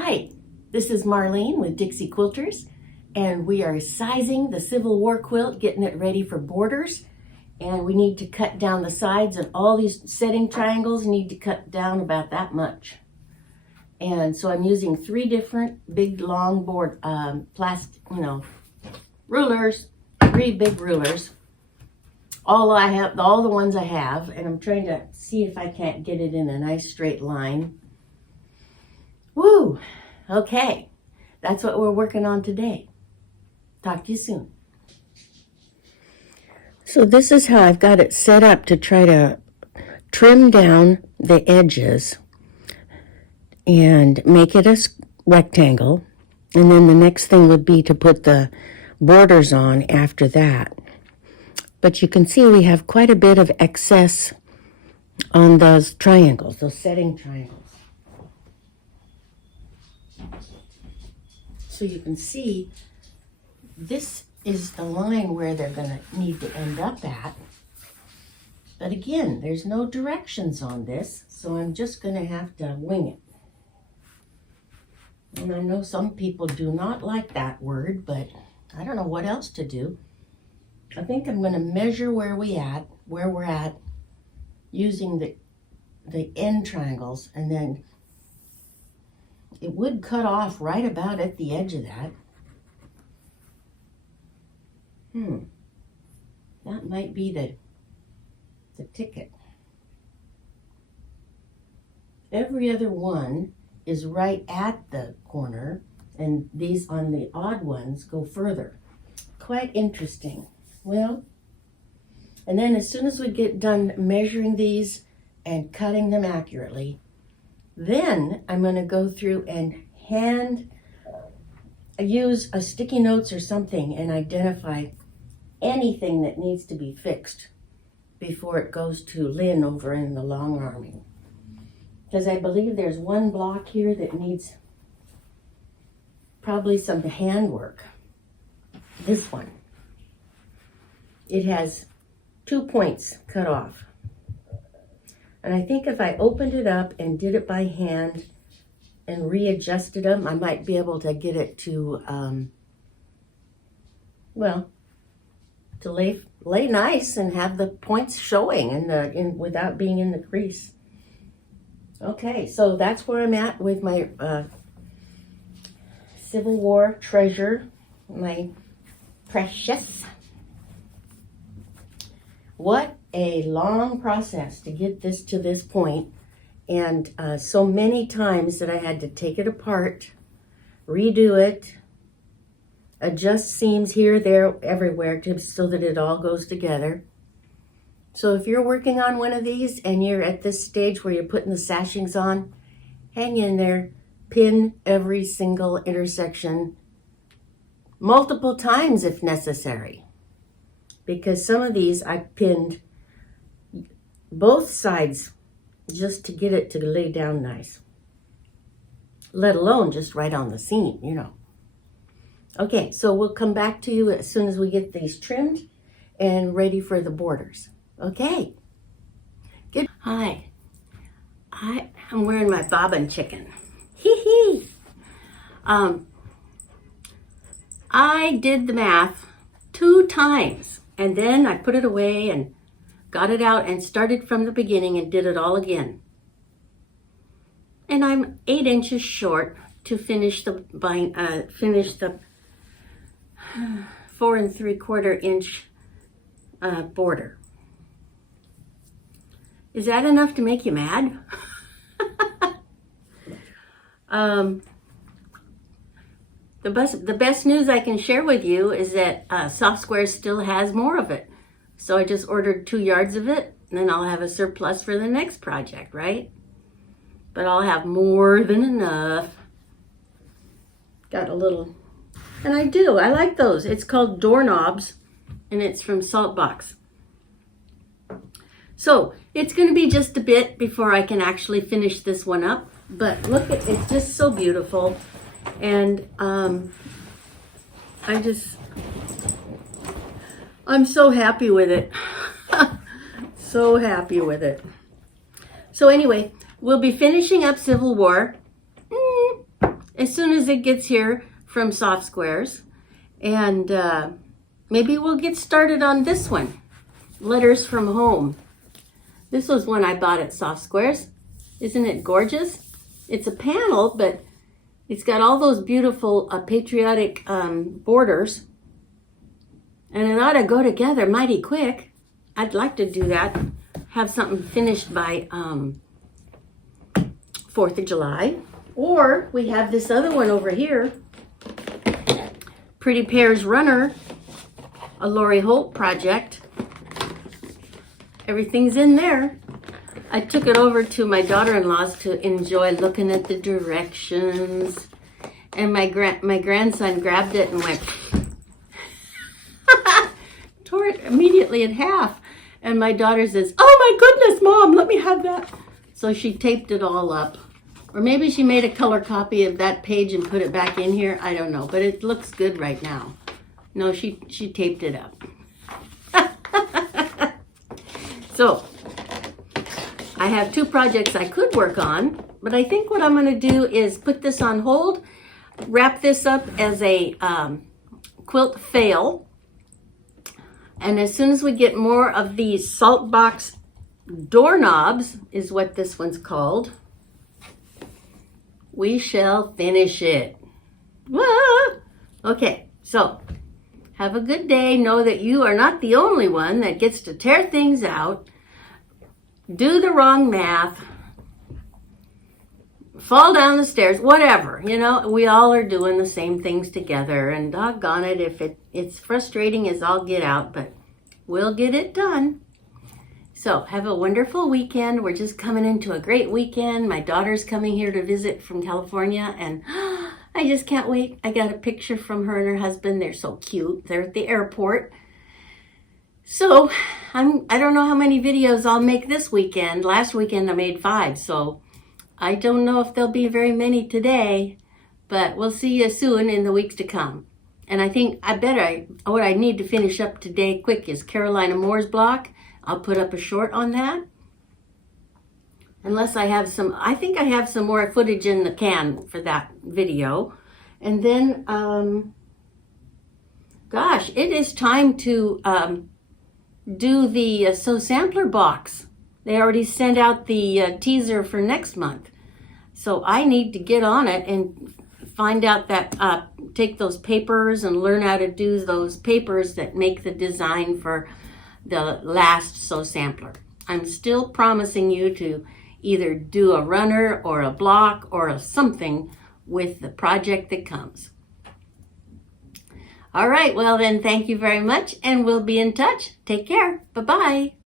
Hi, this is Marlene with Dixie Quilters, and we are sizing the Civil War quilt, getting it ready for borders. And we need to cut down the sides, and all these setting triangles need to cut down about that much. And so I'm using 3 different big long board plastic, rulers, 3 big rulers. All the ones I have, and I'm trying to see if I can't get it in a nice straight line. Woo! Okay, that's what we're working on today. Talk to you soon. So this is how I've got it set up to try to trim down the edges and make it a rectangle. And then the next thing would be to put the borders on after that. But you can see we have quite a bit of excess on those triangles, those setting triangles. So you can see this is the line where they're going to need to end up at. But again, there's no directions on this, so I'm just going to have to wing it. And I know some people do not like that word, but I don't know what else to do. I think I'm going to measure where we're at using the end triangles, and then it would cut off right about at the edge of that. That might be the ticket. Every other one is right at the corner, and these on the odd ones go further. Quite interesting. Well, and then as soon as we get done measuring these and cutting them accurately, then I'm going to go through and use a sticky notes or something and identify anything that needs to be fixed before it goes to Lynn over in the long arming. Because I believe there's one block here that needs probably some handwork. This one. It has 2 points cut off. And I think if I opened it up and did it by hand and readjusted them, I might be able to get it to, to lay nice and have the points showing without being in the crease. Okay, so that's where I'm at with my Civil War treasure, my precious. What a long process to get this to this point, and so many times that I had to take it apart, redo it, adjust seams here, there, everywhere so that it all goes together. So if you're working on one of these and you're at this stage where you're putting the sashings on, hang in there, pin every single intersection multiple times if necessary. Because some of these I pinned both sides just to get it to lay down nice. Let alone just right on the seam, Okay, so we'll come back to you as soon as we get these trimmed and ready for the borders. Okay. Good. Hi. I'm wearing my bobbin chicken. Hee hee. I did the math 2 times. And then I put it away and got it out and started from the beginning and did it all again. And I'm 8 inches short to finish the 4 3/4 inch border. Is that enough to make you mad? The best news I can share with you is that Soft Squares still has more of it. So I just ordered 2 yards of it, and then I'll have a surplus for the next project, right? But I'll have more than enough. Got a little, and I like those. It's called Doorknobs, and it's from Saltbox. So it's going to be just a bit before I can actually finish this one up. But look at it's just so beautiful. And I'm so happy with it. So happy with it. So anyway, we'll be finishing up Civil War as soon as it gets here from Soft Squares. And maybe we'll get started on this one, Letters from Home. This was one I bought at Soft Squares. Isn't it gorgeous? It's a panel, but it's got all those beautiful patriotic borders. And it ought to go together mighty quick. I'd like to do that. Have something finished by 4th of July. Or we have this other one over here. Pretty Pears Runner, a Lori Holt project. Everything's in there. I took it over to my daughter-in-law's to enjoy looking at the directions. And my grandson grabbed it and went, tore it immediately in half. And my daughter says, "Oh my goodness, Mom, let me have that." So she taped it all up. Or maybe she made a color copy of that page and put it back in here. I don't know, but it looks good right now. No, she taped it up. So, I have 2 projects I could work on, but I think what I'm going to do is put this on hold, wrap this up as a quilt fail, and as soon as we get more of these salt box doorknobs, is what this one's called, we shall finish it. Ah! Okay, so have a good day. Know that you are not the only one that gets to tear things out, do the wrong math, fall down the stairs, whatever. You know, we all are doing the same things together, and doggone it, if it's frustrating as all get out, but we'll get it done. So have a wonderful weekend. We're just coming into a great weekend. My daughter's coming here to visit from California, and I just can't wait. I got a picture from her and her husband. They're so cute. They're at the airport. So I don't know how many videos I'll make this weekend. Last weekend I made 5, so I don't know if there'll be very many today, but we'll see you soon in the weeks to come. And I think what I need to finish up today quick is Carolina Moore's block. I'll put up a short on that. Unless I have I think I have some more footage in the can for that video. And then, gosh, it is time to do the So Sampler box. They already sent out the teaser for next month. So I need to get on it and find out that, take those papers and learn how to do those papers that make the design for the last So Sampler. I'm still promising you to either do a runner or a block or a something with the project that comes. All right, well then, thank you very much, and we'll be in touch. Take care. Bye-bye.